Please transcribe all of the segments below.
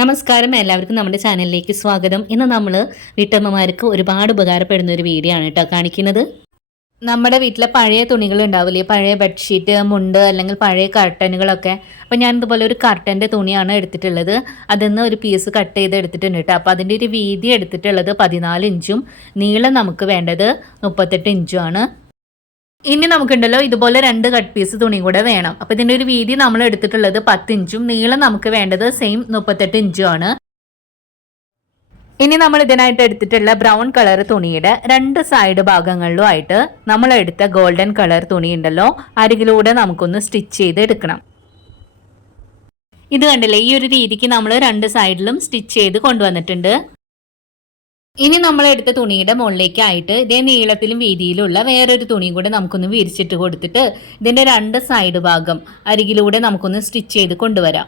നമസ്കാരം. എല്ലാവർക്കും നമ്മുടെ ചാനലിലേക്ക് സ്വാഗതം. ഇന്ന് നമ്മൾ വീട്ടമ്മമാർക്ക് ഒരുപാട് ഉപകാരപ്പെടുന്ന ഒരു വീഡിയോ ആണ് കേട്ടോ കാണിക്കുന്നത്. നമ്മുടെ വീട്ടിലെ പഴയ തുണികൾ ഉണ്ടാവില്ലേ? പഴയ ബെഡ്ഷീറ്റ് മുണ്ട് അല്ലെങ്കിൽ പഴയ കർട്ടനുകളൊക്കെ. അപ്പോൾ ഞാൻ ഇതുപോലെ ഒരു കർട്ടന്റെ തുണിയാണ് എടുത്തിട്ടുള്ളത്. അതിൽ നിന്ന് ഒരു പീസ് കട്ട് ചെയ്ത് എടുത്തിട്ടുണ്ട് കേട്ടോ. അപ്പോൾ അതിന്റെ ഒരു വീതി എടുത്തിട്ടുള്ളത് പതിനാല് ഇഞ്ചും. നീളം നമുക്ക് വേണ്ടത് മുപ്പത്തെട്ട് ഇഞ്ചും ആണ്. ഇനി നമുക്കുണ്ടല്ലോ ഇതുപോലെ രണ്ട് കട്ട് പീസ് തുണി കൂടെ വേണം. അപ്പൊ ഇതിന്റെ ഒരു വീതി നമ്മൾ എടുത്തിട്ടുള്ളത് പത്ത് ഇഞ്ചും നീളം നമുക്ക് വേണ്ടത് സെയിം മുപ്പത്തെട്ട് ഇഞ്ചും ആണ്. ഇനി നമ്മൾ ഇതിനായിട്ട് എടുത്തിട്ടുള്ള ബ്രൗൺ കളർ തുണിയുടെ രണ്ട് സൈഡ് ഭാഗങ്ങളിലും ആയിട്ട് നമ്മൾ എടുത്ത ഗോൾഡൻ കളർ തുണി ഉണ്ടല്ലോ അരികിലൂടെ നമുക്കൊന്ന് സ്റ്റിച്ച് ചെയ്ത് എടുക്കണം. ഇത് കണ്ടില്ലേ ഈ ഒരു രീതിക്ക് നമ്മൾ രണ്ട് സൈഡിലും സ്റ്റിച്ച് ചെയ്ത് കൊണ്ടുവന്നിട്ടുണ്ട്. ഇനി നമ്മൾ എടുത്ത തുണിയുടെ മുകളിലേക്കായിട്ട് ഇതേ നീളത്തിലും വീതിയിലുള്ള വേറൊരു തുണിയും കൂടെ നമുക്കൊന്ന് വിരിച്ചിട്ട് കൊടുത്തിട്ട് ഇതിന്റെ രണ്ട് സൈഡ് ഭാഗം അരികിലൂടെ നമുക്കൊന്ന് സ്റ്റിച്ച് ചെയ്ത് കൊണ്ടുവരാം.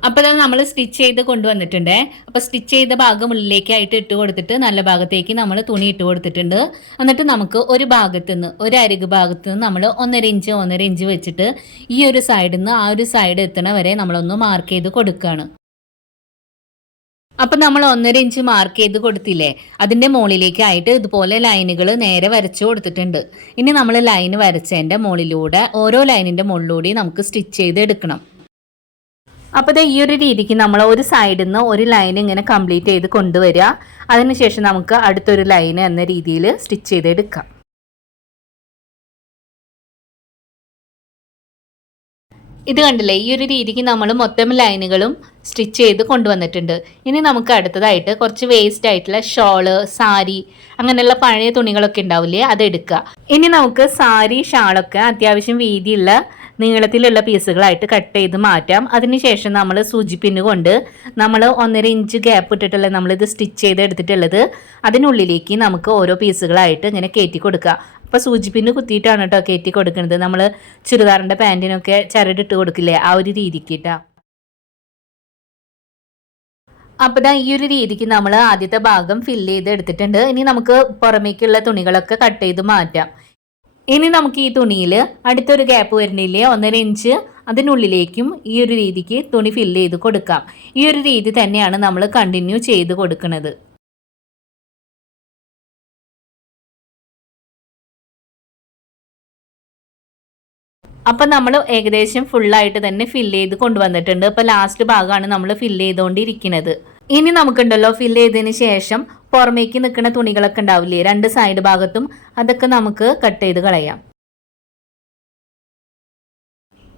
അപ്പോൾ നമ്മൾ സ്റ്റിച്ച് ചെയ്ത് കൊണ്ടുവന്നിട്ടുണ്ട്. അപ്പോൾ സ്റ്റിച്ച് ചെയ്ത ഭാഗം ഉള്ളിലേക്കായിട്ട് ഇട്ട് കൊടുത്തിട്ട് നല്ല ഭാഗത്തേക്ക് നമ്മൾ തുണി ഇട്ട് കൊടുത്തിട്ടുണ്ട്. എന്നിട്ട് നമുക്ക് ഒരു ഭാഗത്തു നിന്ന് ഒരു അരിക് ഭാഗത്ത് നിന്ന് നമ്മൾ ഒന്നര ഇഞ്ച് ഒന്നര ഇഞ്ച് വെച്ചിട്ട് ഈ ഒരു സൈഡിൽ നിന്ന് ആ ഒരു സൈഡ് എത്തണ വരെ നമ്മളൊന്ന് മാർക്ക് ചെയ്ത് കൊടുക്കുകയാണ് അപ്പൊ നമ്മൾ ഒന്നര ഇഞ്ച് മാർക്ക് ചെയ്ത് കൊടുത്തില്ലേ? അതിന്റെ മുകളിലേക്കായിട്ട് ഇതുപോലെ ലൈനുകൾ നേരെ വരച്ചു കൊടുത്തിട്ടുണ്ട്. ഇനി നമ്മൾ ലൈൻ വരച്ചതിന്റെ മുകളിലൂടെ ഓരോ ലൈനിന്റെ മുകളിലൂടെ നമുക്ക് സ്റ്റിച്ച് ചെയ്ത് എടുക്കണം. അപ്പോൾ ഈ ഒരു രീതിക്ക് നമ്മൾ ഒരു സൈഡിൽ നിന്ന് ഒരു ലൈൻ ഇങ്ങനെ കംപ്ലീറ്റ് ചെയ്ത് കൊണ്ടുവരിക. അതിനുശേഷം നമുക്ക് അടുത്തൊരു ലൈൻ എന്ന രീതിയിൽ സ്റ്റിച്ച് ചെയ്തെടുക്കാം ഇത് കണ്ടില്ലേ? ഈ ഒരു രീതിക്ക് നമ്മൾ മൊത്തം ലൈനുകളും സ്റ്റിച്ച് ചെയ്ത് കൊണ്ടുവന്നിട്ടുണ്ട്. ഇനി നമുക്ക് അടുത്തതായിട്ട് കുറച്ച് വേസ്റ്റ് ആയിട്ടുള്ള ഷോൾ സാരി അങ്ങനെയുള്ള പഴയ തുണികളൊക്കെ ഉണ്ടാവില്ലേ? അതെടുക്കുക ഇനി നമുക്ക് സാരി ഷാളൊക്കെ അത്യാവശ്യം വീതിയുള്ള നീളത്തിലുള്ള പീസുകളായിട്ട് കട്ട് ചെയ്ത് മാറ്റാം. അതിനുശേഷം നമ്മൾ സൂചിപ്പിന് കൊണ്ട് നമ്മൾ ഒന്നര ഇഞ്ച് ഗ്യാപ്പ് ഇട്ടിട്ടുള്ള നമ്മളിത് സ്റ്റിച്ച് ചെയ്ത് എടുത്തിട്ടുള്ളത് അതിനുള്ളിലേക്ക് നമുക്ക് ഓരോ പീസുകളായിട്ട് ഇങ്ങനെ കയറ്റി കൊടുക്കുക. അപ്പോൾ സൂചിപ്പിന് കുത്തിയിട്ടാണ് കേട്ടോ കയറ്റി കൊടുക്കുന്നത് നമ്മൾ ചുരിദാറിന്റെ പാന്റിനൊക്കെ ചരടിട്ട് കൊടുക്കില്ലേ? ആ ഒരു രീതിക്ക് ദാ ഈ ഒരു രീതിക്ക് നമ്മൾ ആദ്യത്തെ ഭാഗം ഫില്ല് ചെയ്ത് എടുത്തിട്ടുണ്ട്. ഇനി നമുക്ക് പുറമേക്കുള്ള തുണികളൊക്കെ കട്ട് ചെയ്ത് മാറ്റാം. ഇനി നമുക്ക് ഈ തുണിയിൽ അടുത്തൊരു ഗ്യാപ്പ് വരുന്നില്ലേ? ഒന്നര ഇഞ്ച് അതിനുള്ളിലേക്കും ഈ ഒരു രീതിക്ക് തുണി ഫില്ല് ചെയ്ത് കൊടുക്കാം. ഈ ഒരു രീതി തന്നെയാണ് നമ്മൾ കണ്ടിന്യൂ ചെയ്ത് കൊടുക്കുന്നത് അപ്പം നമ്മൾ ഏകദേശം ഫുള്ളായിട്ട് തന്നെ ഫില്ല് ചെയ്ത് കൊണ്ടുവന്നിട്ടുണ്ട്. അപ്പോൾ ലാസ്റ്റ് ഭാഗമാണ് നമ്മൾ ഫില്ല് ചെയ്തുകൊണ്ടിരിക്കുന്നത് ഇനി നമുക്കുണ്ടല്ലോ ഫില്ല് ചെയ്തതിന് ശേഷം പുറമേക്ക് നിൽക്കുന്ന തുണികളൊക്കെ ഉണ്ടാവില്ലേ? രണ്ട് സൈഡ് ഭാഗത്തും അതൊക്കെ നമുക്ക് കട്ട് ചെയ്ത് കളയാം.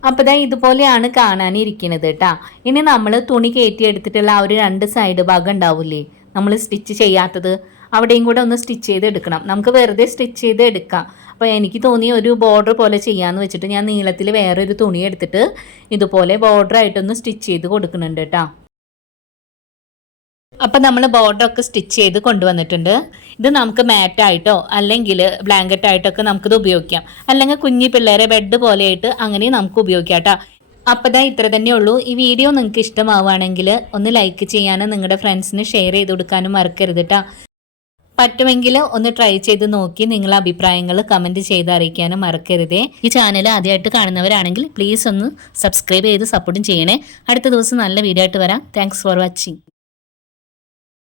അപ്പോൾ ഇതാ ഇതുപോലെയാണ് കാണാനിരിക്കുന്നത് കേട്ടാ ഇനി നമ്മൾ തുണി കയറ്റി എടുത്തിട്ടുള്ള ആ ഒരു രണ്ട് സൈഡ് ഭാഗം ഉണ്ടാവില്ലേ? നമ്മൾ സ്റ്റിച്ച് ചെയ്യാത്തത്. അവിടെയും കൂടെ ഒന്ന് സ്റ്റിച്ച് ചെയ്ത് എടുക്കണം. നമുക്ക് വെറുതെ സ്റ്റിച്ച് ചെയ്ത് എടുക്കാം. അപ്പോൾ എനിക്ക് തോന്നി ഒരു ബോർഡർ പോലെ ചെയ്യാമെന്ന് വെച്ചിട്ട് ഞാൻ നീളത്തിൽ വേറൊരു തുണി എടുത്തിട്ട് ഇതുപോലെ ബോർഡർ ആയിട്ടൊന്ന് സ്റ്റിച്ച് ചെയ്ത് കൊടുക്കുന്നുണ്ട് കേട്ടോ അപ്പം നമ്മൾ ബോർഡറൊക്കെ സ്റ്റിച്ച് ചെയ്ത് കൊണ്ടുവന്നിട്ടുണ്ട്. ഇത് നമുക്ക് മാറ്റായിട്ടോ അല്ലെങ്കിൽ ബ്ലാങ്കറ്റായിട്ടൊക്കെ നമുക്കിത് ഉപയോഗിക്കാം. അല്ലെങ്കിൽ കുഞ്ഞി പിള്ളേരെ ബെഡ് പോലെയായിട്ട് അങ്ങനെ നമുക്ക് ഉപയോഗിക്കാം കേട്ടോ അപ്പോൾ ഇതാ ഇത്ര തന്നെ ഉള്ളൂ. ഈ വീഡിയോ നിങ്ങൾക്ക് ഇഷ്ടമാവുകയാണെങ്കിൽ ഒന്ന് ലൈക്ക് ചെയ്യാനും നിങ്ങളുടെ ഫ്രണ്ട്സിന് ഷെയർ ചെയ്ത് കൊടുക്കാനും മറക്കരുത് കേട്ടോ പറ്റുമെങ്കിൽ ഒന്ന് ട്രൈ ചെയ്ത് നോക്കി നിങ്ങളുടെ അഭിപ്രായങ്ങൾ കമന്റ് ചെയ്ത് അറിയിക്കാനും മറക്കരുതേ. ഈ ചാനൽ ആദ്യമായിട്ട് കാണുന്നവരാണെങ്കിൽ പ്ലീസ് ഒന്ന് സബ്സ്ക്രൈബ് ചെയ്ത് സപ്പോർട്ടും ചെയ്യണേ. അടുത്ത ദിവസം നല്ല വീഡിയോ ആയിട്ട് വരാം. Thanks for watching